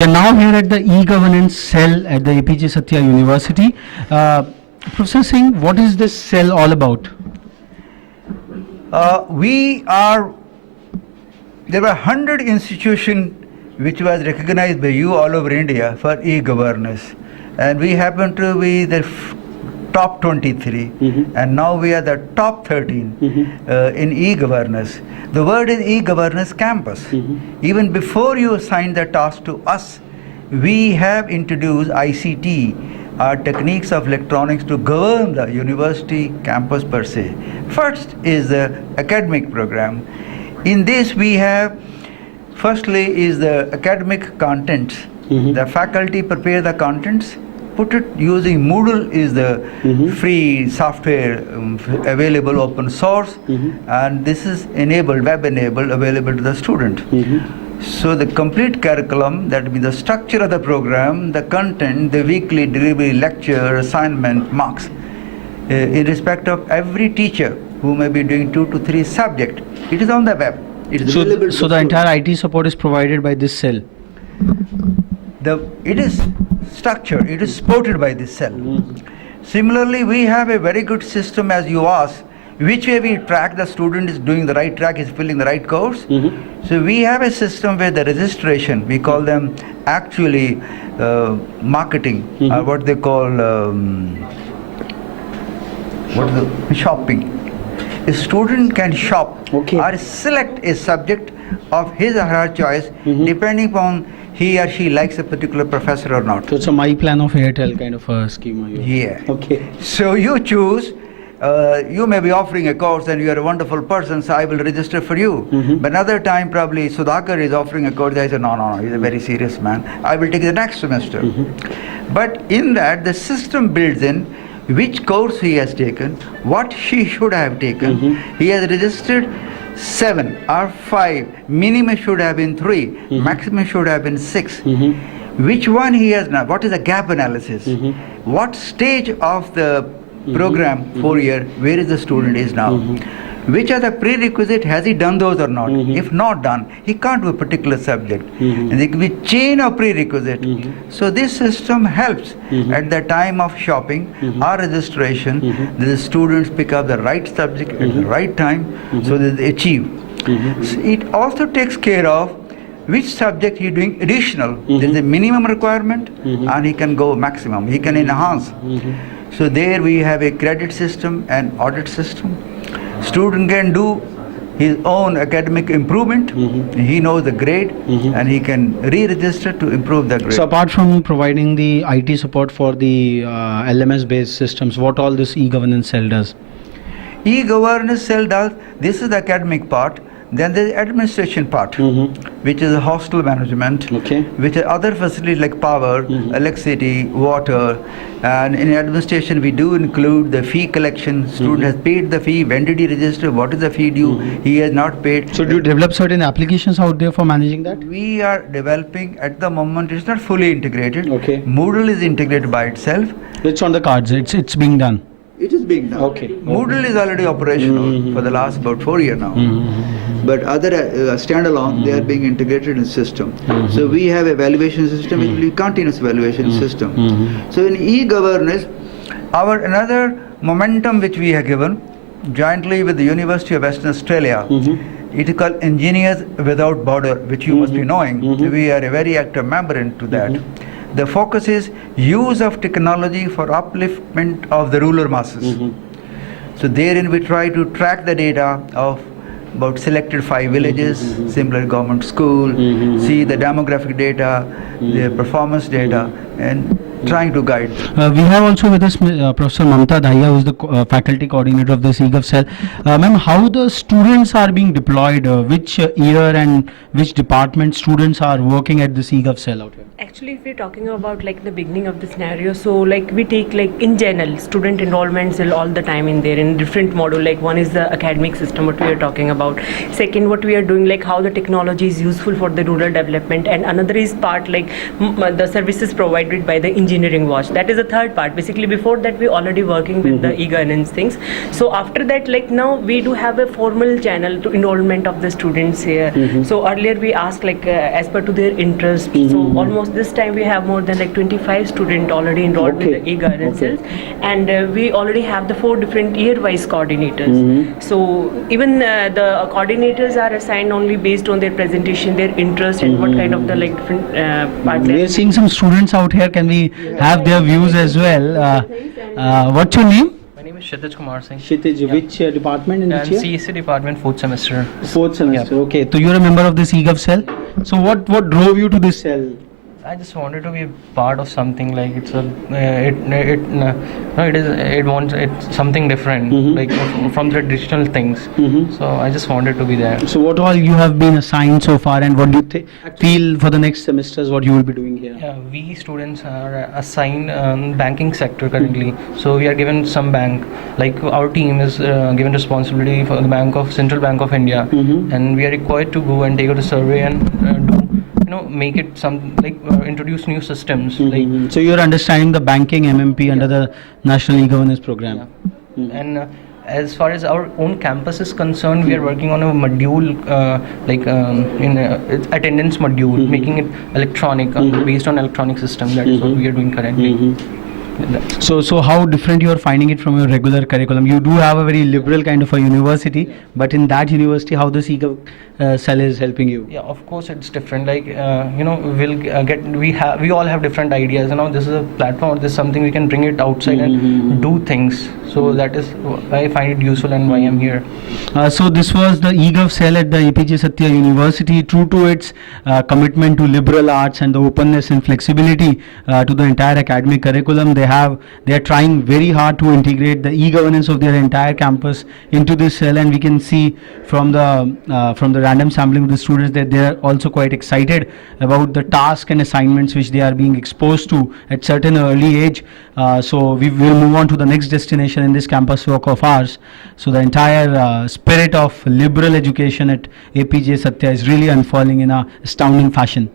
We are now here at the e-governance cell at the APJ Satya University. Professor Singh, what is this cell all about? There were 100 institutions which was recognized by you all over India for e-governance, and we happen to be the top 23, and now we are the top 13 in e-governance. The word is e-governance campus. Even before you assign the task to us, we have introduced ICT, our techniques of electronics, to govern the university campus per se. First is the academic program. In this we have, firstly is the academic contents. The faculty prepare the contents, put it using Moodle is the free software available open source, and this is enabled, web enabled, available to the student. So the complete curriculum, that means the structure of the program, the content, the weekly delivery, lecture, assignment, marks, in respect of every teacher who may be doing 2 to 3 subjects, it is on the web. It is available to So the entire IT support is provided by this cell? It is structured, it is supported by this cell. Similarly, we have a very good system, as you asked, which way we track the student is doing the right track, is filling the right course. So we have a system where the registration, we call them actually marketing, or what they call shopping. A student can shop or select a subject of his or her choice depending upon he or she likes a particular professor or not. So it's a My Plan of Airtel kind of a schema. Yeah. Okay. So you choose, you may be offering a course and you are a wonderful person, so I will register for you. But another time probably Sudhakar is offering a course, I say, no, he's a very serious man, I will take the next semester. But in that, the system builds in which course he has taken, what she should have taken. He has registered 7 or 5, minimum should have been 3, maximum should have been 6. Which one he has not, what is the gap analysis? What stage of the program, 4 year, where is the student is now? Which are the prerequisites, has he done those or not? If not done, he can't do a particular subject. And there could be chain of prerequisite. So this system helps at the time of shopping or registration, the students pick up the right subject at the right time, so that they achieve. So it also takes care of which subject he is doing additional. There is a minimum requirement and he can go maximum, he can enhance. So there we have a credit system and audit system. Student can do his own academic improvement. He knows the grade and he can re-register to improve the grade. So apart from providing the IT support for the LMS based systems, what all this e-governance cell does? E-governance cell does, this is the academic part. Then there is the administration part, which is hostel management, which are other facilities like power, electricity, water. And in administration, we do include the fee collection. Student has paid the fee. When did he register? What is the fee due? He has not paid. So do you develop certain applications out there for managing that? We are developing at the moment. It's not fully integrated. Moodle is integrated by itself. It's on the cards. It's being done. It is being done. Moodle is already operational for the last about 4 years now. But other standalone, they are being integrated in the system. So we have a evaluation system, which will be continuous evaluation system. So in e-governance, our another momentum which we have given jointly with the University of Western Australia, it is called Engineers Without Border, which you must be knowing. We are a very active member into that. The focus is use of technology for upliftment of the rural masses. So therein we try to track the data of about selected 5 villages, similar government school, see the demographic data, the performance data, and trying to guide. We have also with us Professor Mamta Dahiya, who is the faculty coordinator of this eGov cell. Ma'am, how the students are being deployed, which year and which department students are working at this eGov cell out here? Actually, if we're talking about like the beginning of the scenario, so like we take like in general student enrollments will all the time in there in different module. Like one is the academic system, what we are talking about. Second, what we are doing, like how the technology is useful for the rural development, and another is part like the services provided by the engineering watch. That is the third part. Basically, before that we already working with the e-governance things. So after that, like now we do have a formal channel to enrollment of the students here. So earlier we asked like as per to their interest. So almost this time we have more than like 25 students already enrolled with the e-governance cells, and we already have the 4 different year-wise coordinators. So even the coordinators are assigned only based on their presentation, their interest, and what kind of the like different part. We are seeing some students out here. Can we have their views as well? What's your name? My name is Kshitij Kumar Singh. Kshitij, which department in And which year? CEC department, 4th semester. Fourth semester. Okay, so you're a member of this eGov cell. So what drove you to this cell? I just wanted to be part of something like it's a it's something different like from the traditional things. So I just wanted to be there. So what all you have been assigned so far, and what do you feel for the next semesters? What you will be doing here? Yeah, we students are assigned banking sector currently. So we are given some bank. Like our team is given responsibility for the Central Bank of India, and we are required to go and take out a survey and do make it some like introduce new systems like. So you're understanding the banking MMP under the National E-Governance Program. And as far as our own campus is concerned, we are working on a module it's attendance module, making it electronic based on electronic system. That is what we are doing currently. So how different you are finding it from your regular curriculum? You do have a very liberal kind of a university, but in that university, how this eGov cell is helping you? Yeah, of course it's different. Like we all have different ideas. This is a platform. This is something we can bring it outside and do things. So that is why I find it useful and why I'm here. So this was the eGov cell at the APJ Satya University, true to its commitment to liberal arts and the openness and flexibility to the entire academic curriculum. They are trying very hard to integrate the e-governance of their entire campus into this cell, and we can see from the random sampling of the students that they are also quite excited about the task and assignments which they are being exposed to at certain early age. So we will move on to the next destination in this campus walk of ours. So the entire spirit of liberal education at APJ Satya is really unfurling in a astounding fashion.